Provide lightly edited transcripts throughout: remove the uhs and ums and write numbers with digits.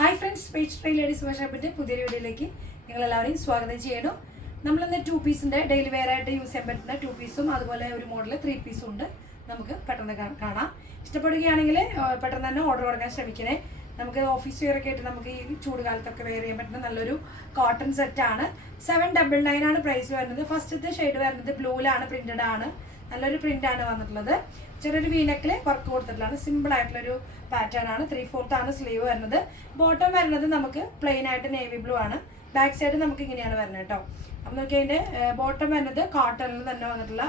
Hi friends, page try ladies വർക്ക്ഷോപ്പിൻ്റെ പുതിയൊരു വീഡിയോയിലേക്ക് നിങ്ങളെല്ലാവരെയും സ്വാഗതം ചെയ്യണം. നമ്മളിന്ന് 2 പീസിൻ്റെ ഡെയിലി വെയർ ആയിട്ട് യൂസ് ചെയ്യാൻ പറ്റുന്ന 2 പീസും അതുപോലെ ഒരു മോഡൽ 3 പീസും ഉണ്ട്. നമുക്ക് പെട്ടെന്ന് കാണാം. ഇഷ്ടപ്പെടുകയാണെങ്കിൽ പെട്ടെന്ന് തന്നെ ഓർഡർ കൊടുക്കാൻ ശ്രമിക്കണേ. നമുക്ക് ഓഫീസ് വെയർ ഒക്കെ ആയിട്ട് നമുക്ക് ഈ ചൂട് കാലത്തൊക്കെ വെയർ ചെയ്യാൻ പറ്റുന്ന നല്ലൊരു കോട്ടൺ സെറ്റാണ്. 799 ആണ് പ്രൈസ് വരുന്നത്. ഫസ്റ്റത്തെ ഷെയ്ഡ് വരുന്നത് ബ്ലൂവിലാണ്, പ്രിന്റഡ് ആണ്. നല്ലൊരു പ്രിൻ്റാണ് വന്നിട്ടുള്ളത്. ചെറിയൊരു വീനക്കിൽ വർക്ക് കൊടുത്തിട്ടുള്ളതാണ്. സിമ്പിൾ ആയിട്ടുള്ളൊരു പാറ്റേൺ ആണ്. 3/4 ആണ് സ്ലീവ് വരുന്നത്. ബോട്ടം വരുന്നത് നമുക്ക് പ്ലെയിൻ ആയിട്ട് നേവി ബ്ലൂ ആണ്. ബാക്ക് സൈഡ് നമുക്ക് ഇങ്ങനെയാണ് വരുന്നത് കേട്ടോ. അപ്പം നോക്കി അതിൻ്റെ ബോട്ടം വരുന്നത് കോട്ടണിൽ തന്നെ വന്നിട്ടുള്ള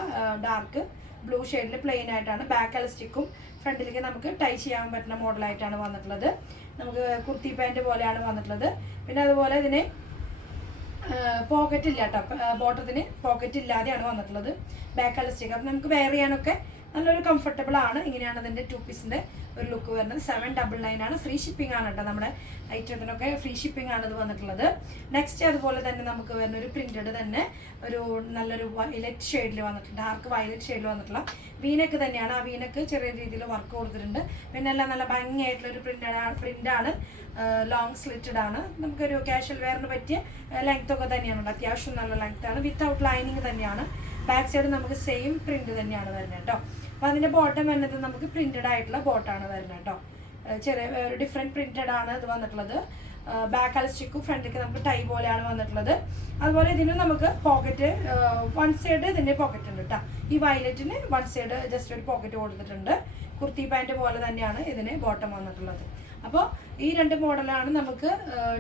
ഡാർക്ക് ബ്ലൂ ഷെയ്ഡിൽ പ്ലെയിൻ ആയിട്ടാണ്. ബാക്ക് എലാസ്റ്റിക്കും ഫ്രണ്ടിലേക്ക് നമുക്ക് ടൈ ചെയ്യാൻ പറ്റുന്ന മോഡലായിട്ടാണ് വന്നിട്ടുള്ളത്. നമുക്ക് കുർത്തി പാൻറ്റ് പോലെയാണ് വന്നിട്ടുള്ളത്. പിന്നെ അതുപോലെ ഇതിന് പോക്കറ്റ് ഇല്ല കേട്ടോ. ബോട്ടത്തിന് പോക്കറ്റ് ഇല്ലാതെയാണ് വന്നിട്ടുള്ളത്. Back elastic. അപ്പം നമുക്ക് വെയർ ചെയ്യാനൊക്കെ നല്ലൊരു കംഫർട്ടബിൾ ആണ്. ഇങ്ങനെയാണ് ഇതിൻ്റെ 2 പീസിൻ്റെ ഒരു ലുക്ക് വരുന്നത്. 799 ആണ്. ഫ്രീ ഷിപ്പിംഗ് ആണ് കേട്ടോ. നമ്മുടെ ഐറ്റത്തിനൊക്കെ ഫ്രീ ഷിപ്പിംഗ് ആണ് ഇത് വന്നിട്ടുള്ളത്. നെക്സ്റ്റ് അതുപോലെ തന്നെ നമുക്ക് വരുന്ന ഒരു പ്രിന്റഡ് തന്നെ ഒരു നല്ലൊരു വയലറ്റ് ഷെയ്ഡിൽ വന്നിട്ടുണ്ട്. ഡാർക്ക് വയലറ്റ് ഷെയ്ഡിൽ വന്നിട്ടുള്ള വീനക്ക് തന്നെയാണ്. ആ വീനക്ക് ചെറിയ രീതിയിൽ വർക്ക് കൊടുത്തിട്ടുണ്ട്. പിന്നെ എല്ലാം നല്ല ഭംഗിയായിട്ടുള്ളൊരു പ്രിൻ്റാണ്. ലോങ് സ്ലിറ്റഡ് ആണ്. നമുക്കൊരു കാഷ്വൽ വെയറിന് പറ്റിയ ലെങ്ത് ഒക്കെ തന്നെയാണ്. അത്യാവശ്യം നല്ല ലെങ്ത് ആണ്. വിത്തൗട്ട് ലൈനിങ് തന്നെയാണ്. ബാക്ക് സൈഡ് നമുക്ക് സെയിം പ്രിന്റ് തന്നെയാണ് വരുന്നത് കേട്ടോ. അപ്പോൾ അതിൻ്റെ ബോട്ടം വരുന്നത് നമുക്ക് പ്രിന്റഡ് ആയിട്ടുള്ള ബോട്ടാണ് വരുന്നത് കേട്ടോ. ചെറിയ ഒരു ഡിഫറെൻറ്റ് പ്രിന്റഡ് ആണ് ഇത് വന്നിട്ടുള്ളത്. ബാക്ക് എലാസ്റ്റിക്കും ഫ്രണ്ടിലേക്ക് നമുക്ക് ടൈ പോലെയാണ് വന്നിട്ടുള്ളത്. അതുപോലെ ഇതിന് നമുക്ക് പോക്കറ്റ് വൺ സൈഡ് ഇതിൻ്റെ പോക്കറ്റ് ഉണ്ട് കേട്ടോ. ഈ വയലറ്റിന് വൺ സൈഡ് ജസ്റ്റ് ഒരു പോക്കറ്റ് കൊടുത്തിട്ടുണ്ട്. കുർത്തി പാൻറ്റ് പോലെ തന്നെയാണ് ഇതിന് ബോട്ടം വന്നിട്ടുള്ളത്. അപ്പോൾ ഈ 2 മോഡലാണ് നമുക്ക്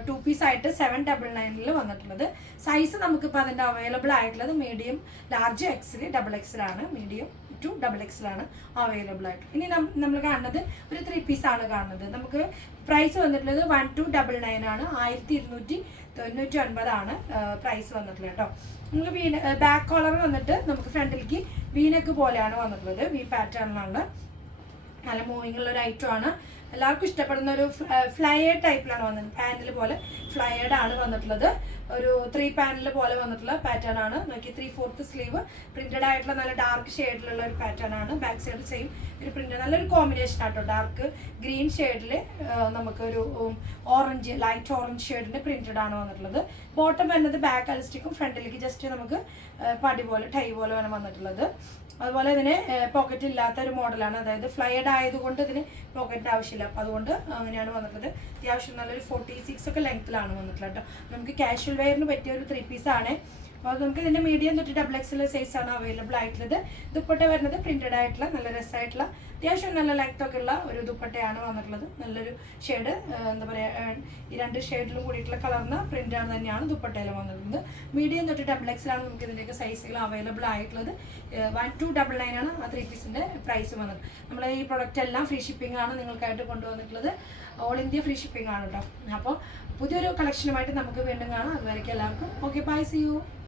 2 പീസ് ആയിട്ട് 799 വന്നിട്ടുള്ളത്. സൈസ് നമുക്കിപ്പോൾ അതിൻ്റെ അവൈലബിൾ ആയിട്ടുള്ളത് medium, large, XL, double XL ആണ്. മീഡിയം ടു ഡബിൾ എക്സൽ ആണ് അവൈലബിൾ ആയിട്ട്. ഇനി നമ്മൾ കാണുന്നത് ഒരു 3 പീസാണ് കാണുന്നത്. നമുക്ക് പ്രൈസ് വന്നിട്ടുള്ളത് 1299 ആണ്. 1299 ആണ് പ്രൈസ് വന്നിട്ടുള്ളത് കേട്ടോ. നമുക്ക് ബാക്ക് കോളർ വന്നിട്ട് നമുക്ക് ഫ്രണ്ടിലേക്ക് വീനക്ക് പോലെയാണ് വന്നിട്ടുള്ളത്. വി പാറ്റേണിലാണ്. നല്ല മൂവിങ് ഉള്ള ഒരു ഐറ്റം ആണ്. എല്ലാവർക്കും ഇഷ്ടപ്പെടുന്ന ഒരു ഫ്ലയേഡ് ടൈപ്പിലാണ് വന്നത്. പാനൽ പോലെ ഫ്ലയേഡ് ആണ് വന്നിട്ടുള്ളത്. ഒരു 3 പാനൽ പോലെ വന്നിട്ടുള്ള പാറ്റേൺ ആണ്. നോക്കി 3/4 സ്ലീവ് പ്രിന്റഡ് ആയിട്ടുള്ള നല്ല ഡാർക്ക് ഷെയ്ഡിലുള്ള ഒരു പാറ്റേൺ ആണ്. ബാക്ക് സൈഡ് സെയിം ഒരു പ്രിന്റ്. നല്ലൊരു കോമ്പിനേഷൻ ആട്ടോ. ഡാർക്ക് ഗ്രീൻ ഷെയ്ഡിൽ നമുക്കൊരു ഓറഞ്ച്, ലൈറ്റ് ഓറഞ്ച് ഷെയ്ഡിന്റെ പ്രിന്റഡ് ആണ് വന്നിട്ടുള്ളത്. ബോട്ടം വരുന്നത് ബാക്ക് എലാസ്റ്റിക്കും ഫ്രണ്ടിലേക്ക് ജസ്റ്റ് നമുക്ക് പടി പോലെ ടൈ പോലെ വേണം വന്നിട്ടുള്ളത്. അതുപോലെ ഇതിന് പോക്കറ്റ് ഇല്ലാത്ത ഒരു മോഡലാണ്. അതായത് ഫ്ലൈഡ് ആയതുകൊണ്ട് ഇതിന് പോക്കറ്റിൻ്റെ ആവശ്യമില്ല. അപ്പോൾ അതുകൊണ്ട് അങ്ങനെയാണ് വന്നിട്ടുള്ളത്. അത്യാവശ്യം നല്ലൊരു 46 ഒക്കെ ലെങ്ത്തിലാണ് വന്നിട്ടുള്ളത് കേട്ടോ. നമുക്ക് കാഷ്വൽ വെയറിന് പറ്റിയ ഒരു 3 പീസാണ്. അപ്പോൾ നമുക്ക് ഇതിൻ്റെ മീഡിയം തൊട്ട് ഡബിൾ എക്സൽ സൈസാണ് അവൈലബിൾ ആയിട്ടുള്ളത്. ദുപ്പട്ട വരുന്നത് പ്രിന്റഡ് ആയിട്ടുള്ള നല്ല രസമായിട്ടുള്ള അത്യാവശ്യം നല്ല ലെങ്ത് ഒക്കെ ഉള്ള ഒരു ദുപ്പട്ടയാണ് വന്നിട്ടുള്ളത്. നല്ലൊരു ഷെയ്ഡ്, എന്താ പറയുക, ഈ 2 ഷെയ്ഡിലും കൂടിയിട്ടുള്ള കളർന്ന പ്രിന്റാണ് തന്നെയാണ് ദുപ്പട്ടയിൽ വന്നിട്ടുള്ളത്. മീഡിയം തൊട്ട് ഡബിൾ എക്സലാണ് നമുക്ക് ഇതിൻ്റെയൊക്കെ സൈസുകൾ അവൈലബിൾ ആയിട്ടുള്ളത്. 1299 ആണ് ആ 3 പീസിൻ്റെ പ്രൈസ് വന്നത്. നമ്മൾ ഈ പ്രൊഡക്റ്റ് എല്ലാം ഫ്രീ ഷിപ്പിംഗ് ആണ് നിങ്ങൾക്കായിട്ട് കൊണ്ടുവന്നിട്ടുള്ളത്. ഓൾ ഇന്ത്യ ഫ്രീ ഷിപ്പിംഗ് ആണ് കേട്ടോ. അപ്പോൾ പുതിയൊരു കളക്ഷനുമായിട്ട് നമുക്ക് വീണ്ടും കാണാം. അതുവരെയ്ക്കും എല്ലാവർക്കും ഓക്കെ, ബൈ, സീ യു.